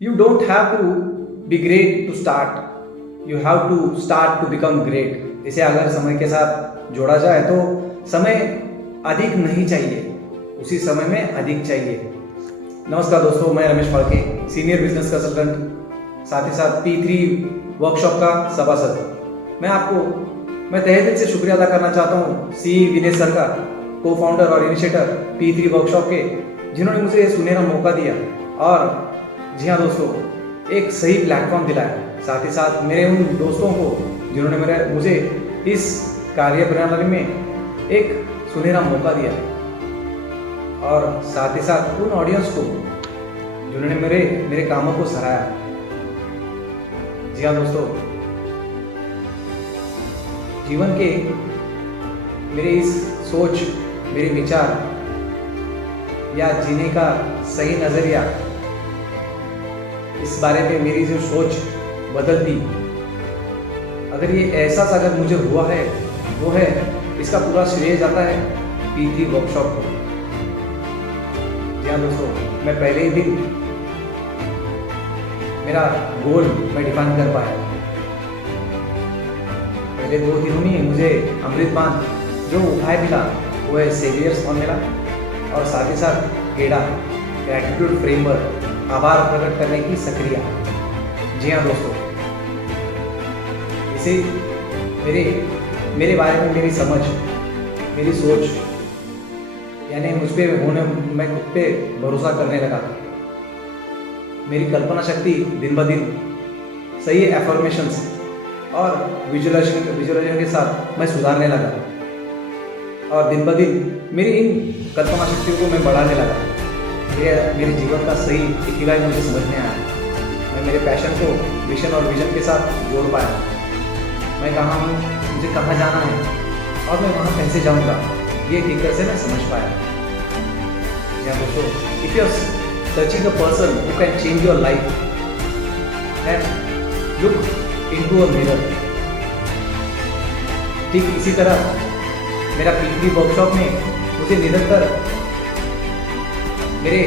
You don't have to be great to start. You have to start to become great. इसे अगर समय के साथ जोड़ा जाए तो समय अधिक नहीं चाहिए, उसी समय में अधिक चाहिए। नमस्कार दोस्तों, मैं Ramesh Phalke, senior business consultant, साथ ही साथ P3 वर्कशॉप का सभासद। मैं तहे दिल से शुक्रिया अदा करना चाहता हूँ सी विनेश सर का, को फाउंडर और इनिशिएटर P3 वर्कशॉप के, जिन्होंने मुझे सुनहरा मौका दिया और जी हाँ दोस्तों, एक सही प्लेटफॉर्म दिलाया। साथ ही साथ मेरे उन दोस्तों को जिन्होंने मुझे इस कार्य प्रणाली में एक सुनहरा मौका दिया, और साथ ही साथ उन ऑडियंस को जिन्होंने मेरे कामों को सराहा। जी हाँ दोस्तों, जीवन के मेरे इस सोच, मेरे विचार या जीने का सही नज़रिया, इस बारे में मेरी जो सोच बदल दी, अगर ये एहसास अगर मुझे हुआ है, वो है, इसका पूरा श्रेय जाता है P3 वर्कशॉप को। जी हाँ दोस्तों, मैं पहले ही दिन मेरा गोल मैं डिफाइन कर पाया। पहले 2 दिनों में मुझे अमृतपान जो उपाय मिला वो है सेवियर्स फॉर्मूला, और साथ ही साथ गेडा ग्रैटिट्यूड फ्रेमवर्क, आभार प्रकट करने की सक्रिया। जी हाँ दोस्तों, इसे मेरे बारे में मेरी समझ, मेरी सोच, यानी मुझ पे मैं खुद पे भरोसा करने लगा। मेरी कल्पना शक्ति दिन ब दिन सही एफर्मेशंस और विजुअलाइजेशन के साथ मैं सुधारने लगा, और दिन ब दिन मेरी इन कल्पना शक्तियों को मैं बढ़ाने लगा। मेरे जीवन का सही इकिगाई मुझे समझ में आया। मैं मेरे पैशन को मिशन और विजन के साथ जोड़ पाया। मैं कहाँ हूँ, मुझे कहाँ जाना है, और मैं वहाँ कैसे जाऊँगा, ये ठीक तरह से मैं समझ पाया। या दोस्तों, if you are searching a person who can change your life, and look into a mirror. ठीक इसी तरह मेरा P3 वर्कशॉप में मुझे निरंतर मेरे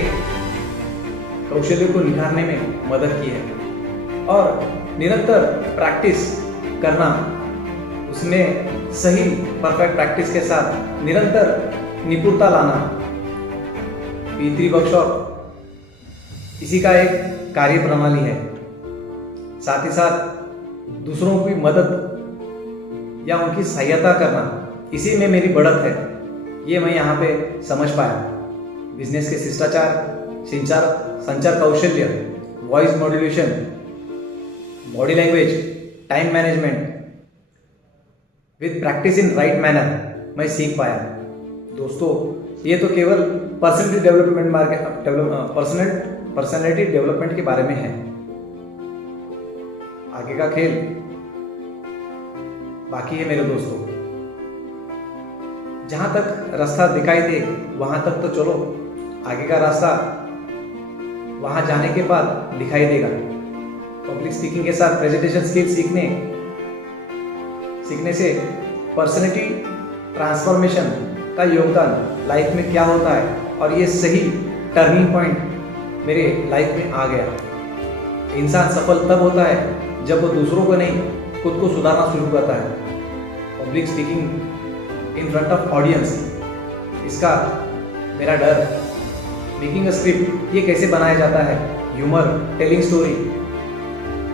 कौशल्य को निखारने में मदद की है, और निरंतर प्रैक्टिस करना, उसमें सही परफेक्ट प्रैक्टिस के साथ निरंतर निपुणता लाना। P3 वर्कशॉप इसी का एक कार्य प्रणाली है। साथ ही साथ दूसरों की मदद या उनकी सहायता करना, इसी में मेरी बढ़त है। ये मैं यहाँ पे समझ पाया। बिजनेस के शिष्टाचार, संचार कौशल्य, voice modulation, body language, time management with practice in right manner मैं सीख पाया। दोस्तों, ये तो केवल पर्सनैलिटी डेवलपमेंट के बारे में है। आगे का खेल बाकी है मेरे दोस्तों। जहां तक रास्ता दिखाई दे वहां तक तो चलो, आगे का रास्ता वहां जाने के बाद दिखाई देगा। पब्लिक स्पीकिंग के साथ प्रेजेंटेशन स्किल सीखने से पर्सनैलिटी ट्रांसफॉर्मेशन का योगदान लाइफ में क्या होता है, और ये सही टर्निंग पॉइंट मेरे लाइफ में आ गया। इंसान सफल तब होता है जब वो दूसरों को नहीं, खुद को सुधारना शुरू करता है। Public speaking in front of audience, इसका मेरा डर, मेकिंग अ स्क्रिप्ट, ये कैसे बनाया जाता है, ह्यूमर, टेलिंग स्टोरी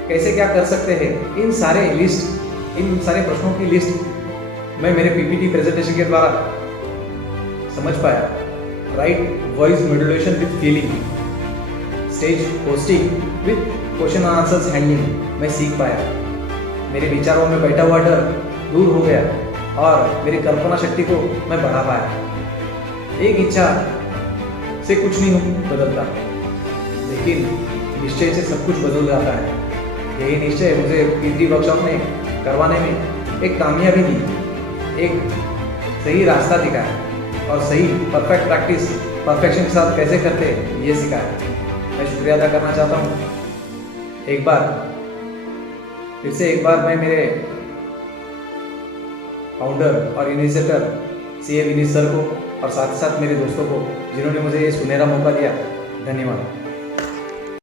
कैसे क्या कर सकते हैं, इन सारे प्रश्नों की लिस्ट मैं मेरे PPT प्रेजेंटेशन के द्वारा समझ पाया। Right voice modulation with feeling, stage hosting with question answers handling मैं सीख पाया। मेरे विचारों में बैठा हुआ डर दूर हो गया, और मेरी कल्पना शक्ति को मैं बढ़ा पाया। एक इच्छा से कुछ नहीं बदलता, लेकिन निश्चय से सब कुछ बदल जाता है। यही निश्चय मुझे P3 वर्कशॉप ने करवाने में एक कामयाबी दी, एक सही रास्ता दिखाया, और सही परफेक्ट प्रैक्टिस परफेक्शन के साथ कैसे करते ये सिखाया। मैं शुक्रिया अदा करना चाहता हूँ फिर से एक बार मैं मेरे फाउंडर और इनिशिएटर CA विनीत सर को, और साथ ही साथ मेरे दोस्तों को जिन्होंने मुझे ये सुनहरा मौका दिया। धन्यवाद।